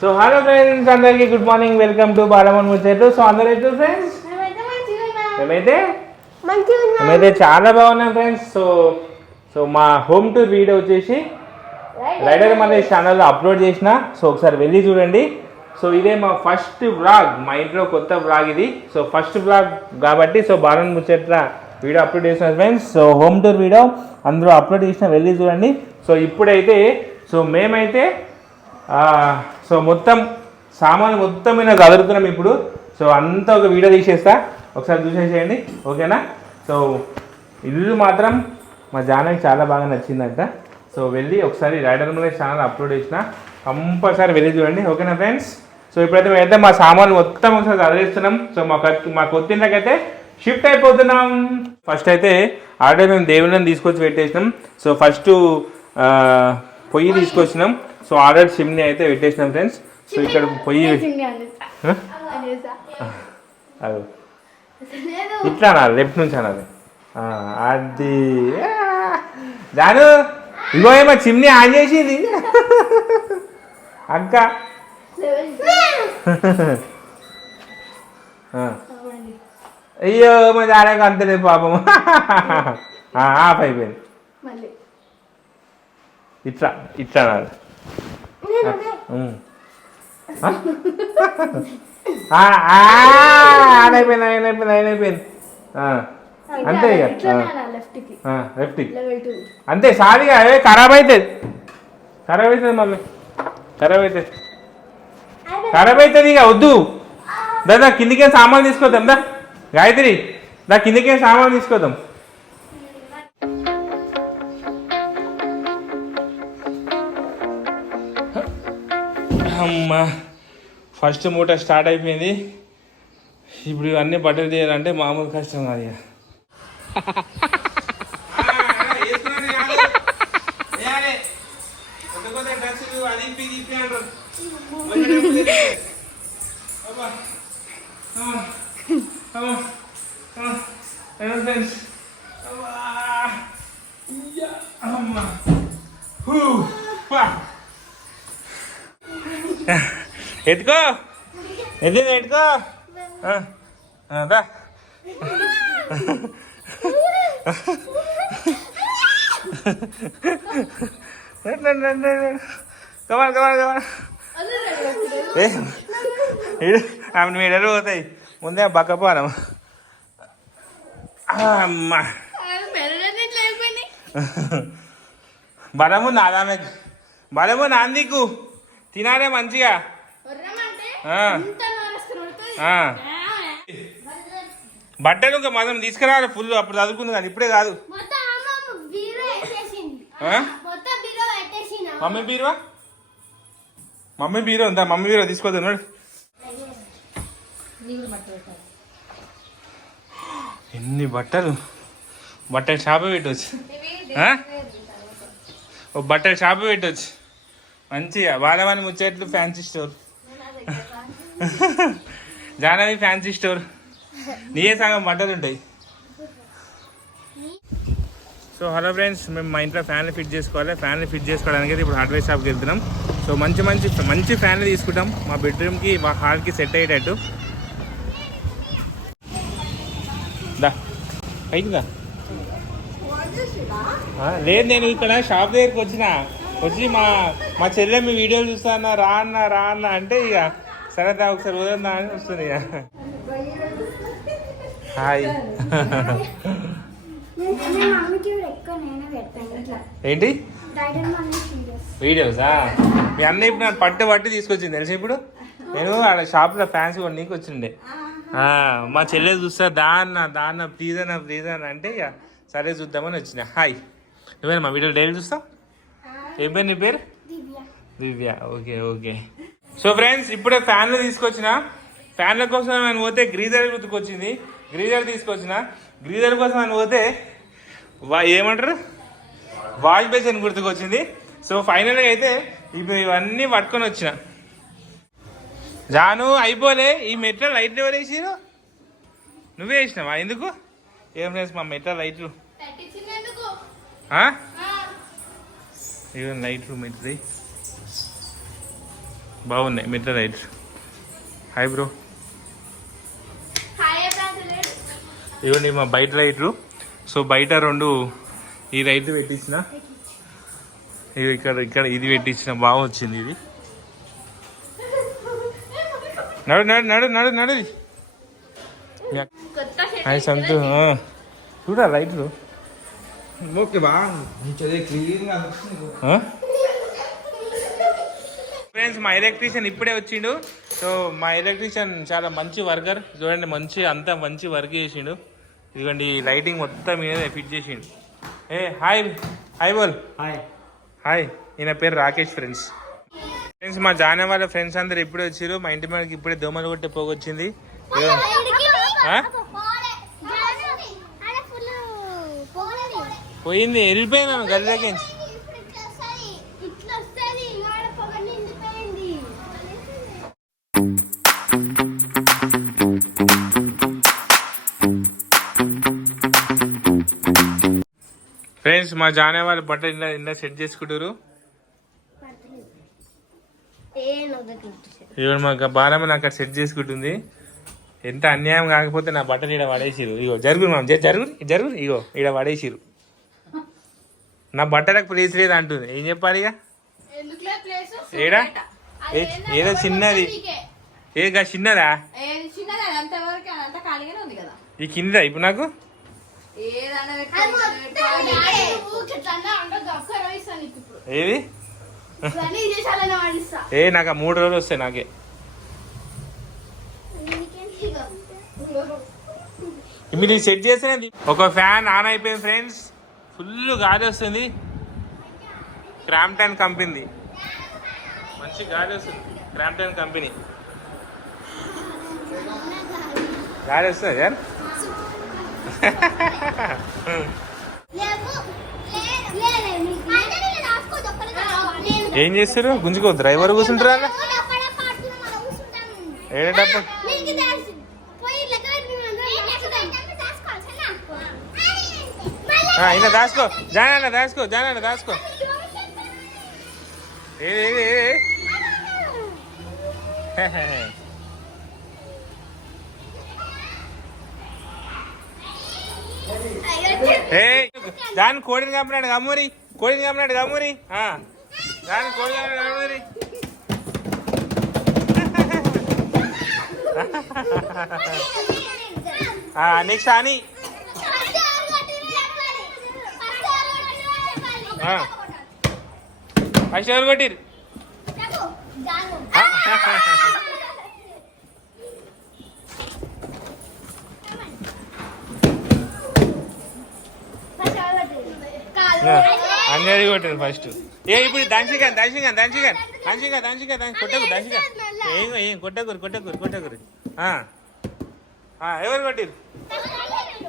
So hello friends అందరికీ good morning welcome to Balaman ముచ్చట్లు so అందరూ ఎట్లు ఫ్రెండ్స్ మేమైతే. మేమైతే? చాలా బాగున్నాం ఫ్రెండ్స్ సో సో మా హోమ్ టూర్ వీడియో వచ్చేసి రైడర్ మన ఛానల్లో అప్లోడ్ చేసిన. సో ఒకసారి వెళ్ళి చూడండి. సో ఇదే మా ఫస్ట్ వ్లాగ్ మా ఇంట్లో కొత్త వ్లాగ్ ఇది. సో ఫస్ట్ వ్లాగ్ కాబట్టి సో బాలన్ ముచ్చట్ల వీడియో అప్లోడ్ చేసిన friends so home tour video అందులో అప్లోడ్ చేసిన వెళ్ళి చూడండి. సో ఇప్పుడైతే సో మేమైతే సో మొత్తం సామాన్ మొత్తం మీద చదువుతున్నాం ఇప్పుడు. సో అంతా ఒక వీడియో తీసేస్తా. ఒకసారి చూసేసేయండి. ఓకేనా? సో ఇల్లు మాత్రం మా జానకి చాలా బాగా నచ్చిందంట. సో వెళ్ళి ఒకసారి రైడర్ మీద ఛానల్ అప్లోడ్ చేసిన కంపల్సరీ వెళ్ళి చూడండి. ఓకేనా ఫ్రెండ్స్? సో ఇప్పుడైతే మేమైతే మా సామాన్లు మొత్తం ఒకసారి చదివేస్తున్నాం సో మా మా కొత్త షిఫ్ట్ అయిపోతున్నాం. ఫస్ట్ అయితే ఆల్రెడీ మేము దేవుళ్ళని తీసుకొచ్చి పెట్టేసినాం. సో ఫస్ట్ పొయ్యి తీసుకొచ్చినాం. సో ఆల్రెడీ చిమ్ని అయితే పెట్టేసినాం ఫ్రెండ్స్ సో ఇక్కడ పొయ్యి. అది. ఇట్లా అనాలి లెఫ్ట్ నుంచి అనాలి ఆ, అది. జాను ఇగో ఏమో చిమ్ని ఆన్ చేసింది అక్క. అయ్యో మా జానకి అంతలే పాపం ఆఫ్ అయిపోయింది. ఇట్లా ఇట్లా అనాలి ఆన్ అయిపోయింది అంతే ఇక. లెఫ్ట్కి. అంతే సారిగా ఏ ఖరాబ్ అవుతుంది ఖరాబ్ అవుతుంది మళ్ళీ. ఖరాబ్ అవుతుంది ఖరాబ్ అవుతుంది ఇక వద్దు. దాదా కిందికే సామాన్ తీసుకోదాం దా. గాయత్రి దా కిందికే సామాన్ తీసుకోదాం అమ్మా. ఫస్ట్ మూట స్టార్ట్ అయిపోయింది. ఇప్పుడు ఇవన్నీ బట్టలు చేయాలంటే మామూలు కష్టం కాదు ఇక. ఎత్తుకో. ఎత్తి ఎత్తుకో. ఆ, ఆ, దా. Come on come on come on. ఏ ఆమె మీడలు పోతాయి. ముందే బక్కపోనం అమ్మా. బలము నాదామె బలము నాందికు తినాలే మంచిగా. బట్టలు ఇంకా మనం తీసుకురావాలి ఫుల్ అప్పుడు చదువుకుంది కానీ ఇప్పుడే కాదు. మమ్మీ బీరువా? మమ్మీ బీరో ఉందా? మమ్మీ బీరో తీసుకోదు ఎన్ని బట్టలు? బట్టలు షాప్ పెట్టవచ్చు? ఓ బట్టలు షాప్ పెట్టవచ్చు మంచిగా Balavani ముచ్చేట్లు fancy store. Jahnavi fancy store. నీయే సగం బట్టలు ఉంటాయి. సో హలో ఫ్రెండ్స్ మేము మా ఇంట్లో ఫ్యాన్లు ఫిట్ చేసుకోవాలి. ఫ్యాన్లు ఫిట్ చేసుకోవడానికి ఇప్పుడు హార్డ్వేర్ షాప్కి వెళ్తున్నాం. సో మంచి మంచి మంచి ఫ్యాన్లు తీసుకుంటాం. మా బెడ్రూమ్కి మా హాల్కి సెట్ అయ్యేటట్టు. దా. పైకి దా. లేదు నేను ఇక్కడ షాప్ దగ్గరికి వచ్చిన. వచ్చి మా మా చెల్లె మీ వీడియోలు చూస్తా రా అన్న రా అన్న అంటే ఇక సరే దా ఒకసారి వదిలిందా అని వస్తుంది ఇక. హాయ్. ఏంటి? వీడియోసా? మీ అన్న ఇప్పుడు నన్ను పట్టు పట్టి తీసుకొచ్చింది తెలిసి ఇప్పుడు? నేను ఆడ షాప్లో ఫ్యాన్స్ కొనీకి వచ్చిండే. మా చెల్లె చూస్తా దా అన్న దా అన్న ప్లీజ్ అన్న ప్లీజ్ అన్న అంటే ఇక సరే చూద్దామని వచ్చిన. హాయ్. నువ్వేనా మా వీడియో డైలీ చూస్తావు? ఏం పేరు నీ పేరు? Divya. Okay okay. So friends ఇప్పుడే ఫ్యాన్లు తీసుకొచ్చిన. ఫ్యాన్ల కోసం ఆయన పోతే గ్రీజర్ గుర్తుకొచ్చింది. గ్రీజర్ తీసుకొచ్చిన. గ్రీజర్ కోసం ఆయన పోతే వా ఏమంటారు? వాష్ బేసిన్ గుర్తుకొచ్చింది. సో ఫైనల్గా అయితే ఇప్పుడు ఇవన్నీ పట్టుకొని వచ్చిన. జాను అయిపోలే. ఈ మెట్ల లైట్లు ఎవరు వేసిరు నువ్వే వేసినావా? ఎందుకు? ఏం ఫ్రెండ్స్ మా మెట్ల లైట్లు. ఆ, ఇవన్నీ లైట్లు మెట్లది బాగున్నాయి మిట్ల లైట్స్ హాయ్ బ్రో ఇవ్వండి మా బయట లైట్లు సో బయట రెండు ఈ లైట్ పెట్టించిన. ఇది ఇక్కడ ఇక్కడ ఇది పెట్టించిన బాగా వచ్చింది ఇది. నడు నడు నడు నడు నడు. హాయ్ సంతు. చూడా లైట్లు ఓకే ఫ్రెండ్స్ మా ఎలక్ట్రీషియన్ ఇప్పుడే వచ్చిండు. సో మా ఎలక్ట్రీషియన్ చాలా మంచి వర్కర్ చూడండి మంచి అంతా మంచి వర్క్ చేసిండు. ఇదిగోండి ఈ లైటింగ్ మొత్తం మీద ఫిట్ చేసిండు. ఏ హాయ్ హాయ్ బోల్. హాయ్ హాయ్ ఈయన పేరు రాకేష్ ఫ్రెండ్స్ ఫ్రెండ్స్ మా జానే వాళ్ళ ఫ్రెండ్స్ అందరు ఇప్పుడే వచ్చారు మా ఇంటి మీదకి ఇప్పుడే దోమలు కొట్టే పోగొచ్చింది. పోయింది వెళ్ళిపోయినాను గదిలోకి ఫ్రెండ్స్ మా జానే వాళ్ళు బట్టలు ఇందా ఇందా సెట్ చేసుకుంటారు ఏ మా ఇవాళ మాకు బాలమ్మ అక్కడ సెట్ చేసుకుంటుంది. ఎంత అన్యాయం కాకపోతే నా బట్టలు ఇక్కడ పడేసిరు ఇగో జరుగురు మామ జరుగురు జరుగు జరుగు ఇగో ఇక్కడ పడేసిరు నా బట్టలకు ప్లేస్ లేదు అంటుంది ఏం చెప్పాలి ఇక ఎందుకులే ప్లేస్ ఏడా? ఏ- ఏదో చిన్నది. ఏది చిన్నది? ఈ కింద ఇప్పుడు నాకు? ఏదన్నా ఏది? ఏ నాకు ఆ మూడు రోజులు వస్తాయి నాకే. మీరు సెట్ చేస్తేనే ఒక ఫ్యాన్ ఆన్ అయిపోయింది ఫ్రెండ్స్ ఫుల్ గాలి వస్తుంది క్రాంప్టన్ కంపెనీ. మంచి గాలి వస్తుంది క్రాంప్టన్ కంపెనీ. గాలి వస్తుంది సార్ ఏం చేస్తారు గుంజుకోవద్దు. డ్రైవర్ కూర్చుంటారా? ఏడేటప్పుడు? అయినా దాసుకో. జానా దాసుకో జానా ఏది ఏ దాని కోడిని కమ్మినాడు గమ్మూరి కోడిని కమ్మినాడు గమ్మూరి దాని కోడిని కమ్మినాడు గమ్మూరి నెక్స్ట్ అని ఫస్ట్ ఎవరు కొట్టిరు అందరి కొట్టారు ఫస్ట్ ఏ ఇప్పుడు దంచిగాన్ దంచిగాన్ దంచిగాన్ దంచిగా దంచిగా కొట్టకు దంచిగా ఏం ఏం కొట్టకూరు కొట్టకూరు కొట్టకూరు ఎవరు కొట్టిరు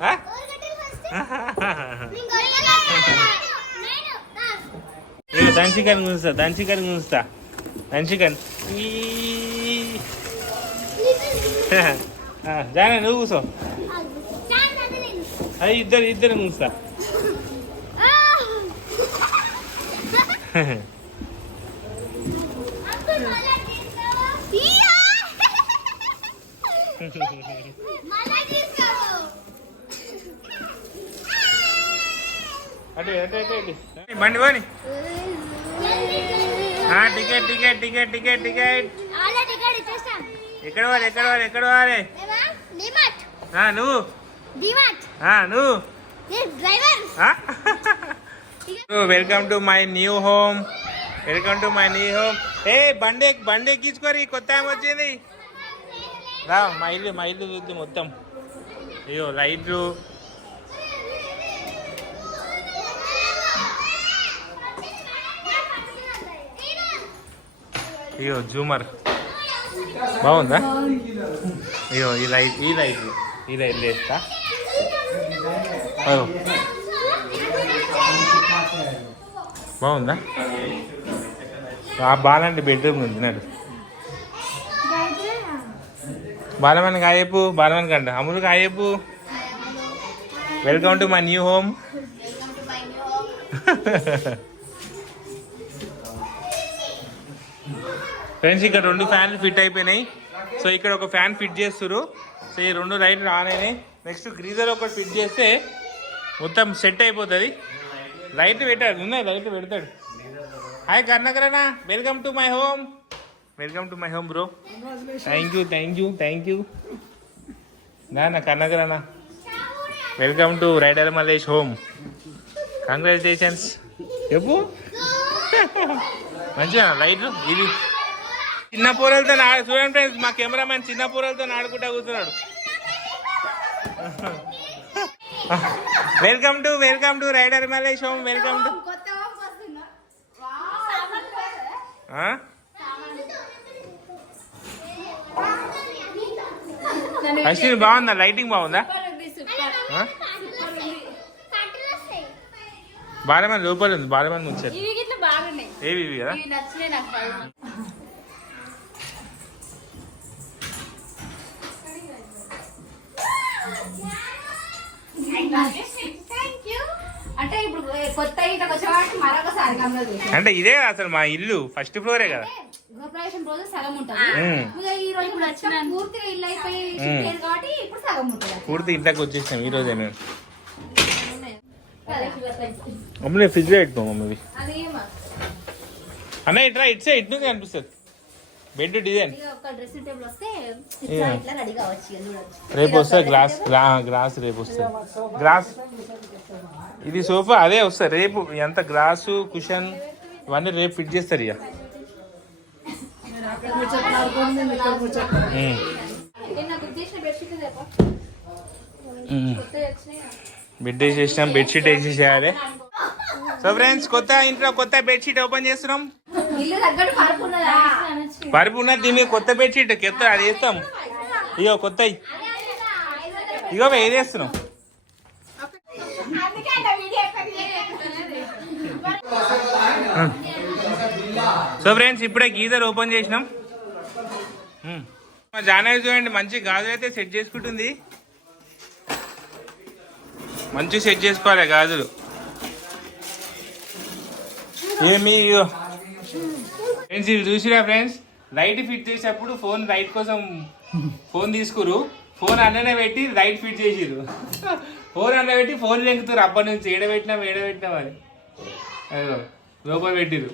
ఆ? ఇక దంచికన్ గుంజుతా దంచికన్ గుంజుతా. దంచికన్. జానా నువ్వు కూర్చో. అయ్యి ఇద్దరు ఇద్దరు గుంజుతా. అటు అటు అటు బండి పోని. Ticket ticket ticket ticket ticket. ఎక్కడ వాలి ఎక్కడ వాలి ఎక్కడ ఆ, నువ్వు. నువ్వు. Welcome to my new home. Welcome to my new home. ఏ బండి బండి ఎక్కించుకోరి కొత్త ఆమె వచ్చింది. రా మా ఇల్లు మా ఇల్లు చూద్ది మొత్తం. అయ్యో లైట్లు. అయ్యో జూమర్. బాగుందా? అయ్యో ఈ లైట్ ఈ రైట్ ఈ రైట్ వేస్తా బాగుందా? బాలంటే బెడ్రూమ్ ఉంది నాడు బాలమని కాయపు బాలమని కంట. Ammulu కాయపు welcome to my new home friends ఇక్కడ రెండు ఫ్యాన్లు ఫిట్ అయిపోయినాయి. సో ఇక్కడ ఒక ఫ్యాన్ ఫిట్ చేస్తారు సో ఈ రెండు లైట్లు ఆన్ అయినాయి నెక్స్ట్ గ్రీజర్ ఒకటి ఫిట్ చేస్తే మొత్తం సెట్ అయిపోతుంది. లైట్ పెట్టాడు ఉన్నాయి లైట్ పెడతాడు. Hi కర్ణకరణ. Welcome to my home welcome to my home bro thank you thank you thank you నా కర్ణకరణ. Welcome to Rider Malesh home congratulations చెప్పు. మంచిగా లైట్లు ఇది చిన్న పూరలతో చూడండి ఫ్రెండ్స్ మా కెమెరామెన్ చిన్న పూరలతో ఆడుకుంటా కూర్చున్నాడు welcome to welcome to Rider Malesh home welcome to Ashwini బాగుందా? లైటింగ్ బాగుందా? బాలమని లోపల ఉంది బాలమని బాగున్నాయి. ఏవి ఇవి కదా? అంటే ఇప్పుడు కొత్త ఇంటికి మరొకసారి. అంటే ఇదే కదా అసలు మా ఇల్లు ఫస్ట్ ఫ్లోరే కదా. గృహప్రవేశం రోజు సగం ఉంటుంది. ఇక ఈ రోజు పూర్తిగా ఇల్లు అయిపోయి కాబట్టి ఇప్పుడు సగం ఉంటుంది. పూర్తి ఇంట్లోకి వచ్చేసినాం ఈ రోజే మేము. మమ్మల్ని ఫ్రిడ్జ్లో అది. అన్న ఇట్లా ఇట్సే ఇటు నుంచి కనిపిస్తుంది. బెడ్ డిజైన్ వస్తే రేపు వస్తుంది గ్లాస్ గ్లా గ్లాస్ రేపు వస్తుంది గ్లాస్ ఇది సోఫా అదే వస్తుంది రేపు ఎంత గ్లాసు కుషన్ ఇవన్నీ రేపు ఫిట్ చేస్తారు ఇక. బెడ్ వేసేసినాం బెడ్షీట్ వేసేసేయాలి సో ఫ్రెండ్స్ కొత్త ఇంట్లో కొత్త బెడ్షీట్ ఓపెన్ చేస్తున్నాం. పరుపు ఉన్నదా అనొచ్చు. పరుపు ఉన్నది దీని మీద కొత్త బెడ్షీట్ కొత్త అది వేస్తాం. ఇగో కొత్త ఇగో ఏది వేస్తున్నాం. సో ఫ్రెండ్స్ ఇప్పుడే గీజర్ ఓపెన్ చేసినాం. మా జానవి చూడండి మంచి గాజులు అయితే సెట్ చేసుకుంటుంది. మంచి సెట్ చేసుకోవాలి గాజులు. ఏమి ఫ్రెండ్స్ ఇవి చూసిరా ఫ్రెండ్స్ లైట్ ఫిట్ చేసేటప్పుడు ఫోన్ లైట్ కోసం ఫోన్ తీసుకురు. ఫోన్ అన్ననే పెట్టి లైట్ ఫిట్ చేసిరు ఫోన్ అన్న పెట్టి ఫోన్ లెంగుతారు అప్పటి నుంచి. ఏడబెట్టినాం ఏడబెట్టినాం అని లోపల పెట్టిరు